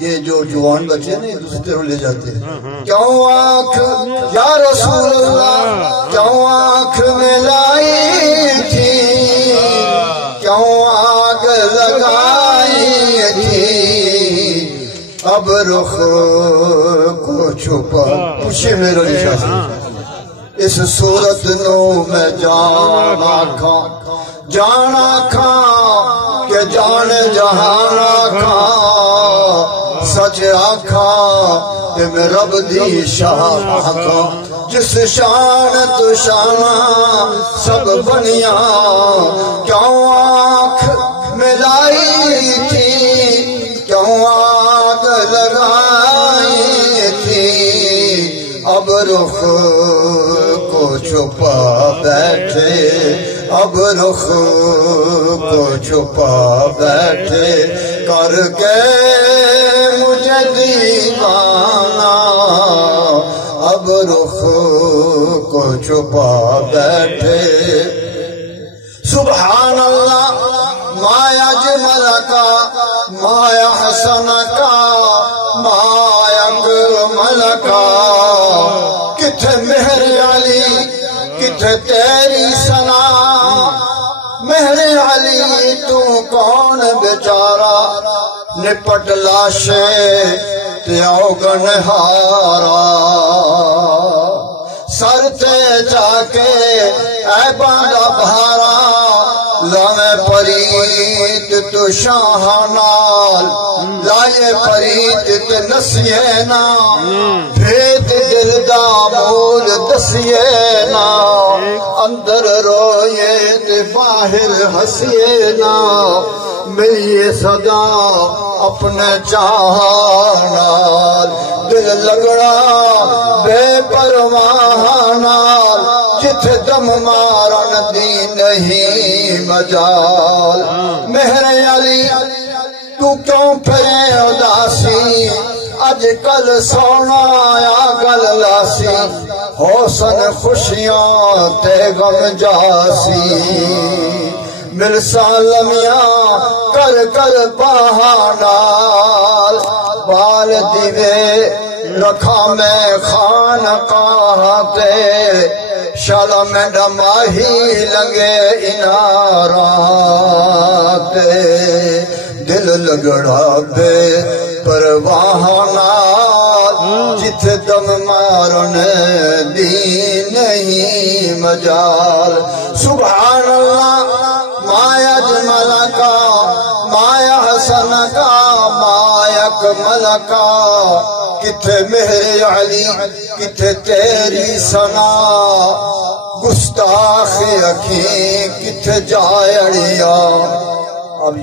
یہ جو جوان بچے نا دوسری طرف لے جاتے ہیں. کیوں آنکھ یا رسول اللہ کیوں آنکھ میں لائی تھی، کیوں آگ لگائی تھی، اب رخ کو چھپا. پوچھے میرا نشا سے اس صورت نو میں جانا کھاں کہ جان جہانا کھاں، سچ آکھاں کہ میں رب دی شان آکھاں. جس شان تو شانہ سب بنیا، کیوں آنکھ ملائی تھی، کیوں آگ لگائی تھی، اب رخ کو چھپا بیٹھے، اب رخ کو چھپا بیٹھے، کر کے مجھے دیوانہ، اب رخ کو چھپا بیٹھے. سبحان اللہ ما اجمل کا ما احسن کا ما اکمل کا. کتھے مہر علی کتھے تیری ثنا، مہر علی تو کون بیچارہ، نپٹ لاشے تے اوگن ہارا. سر تے جا کے عیباں دا بھارا، لامے پریت تو شاہ نال، لائے پریت تے نسیے نا، بھید دل دا مول دسیے نا، اندر روئے تے باہر ہسیے نا، ملیے صدا اپنے چاہ نال، دل لگڑا بے پرواہ نال، جتھے دم مارن دی نہیں مجال. مہر علی تو کیوں پھرے اداسی، اج کل سونا یا گل لاسی، حسن خوشیاں تے غم جاسی. مل سالمیاں کر کر بہانال، بال دیوے رکھا میں خانقاہ تے، شالا میں ڈماہی لگے اناراں تے. دل لگڑا بے پرواہ نال، جتھے دم مارن دی نہیں مجال. سبحان اللہ ما اجمل کا ما احسن کا ما اکمل کا. کتھے مہر علی کتھے تیری ثنا، گستاخ اکھیں کتھے جائے اڑیا. اب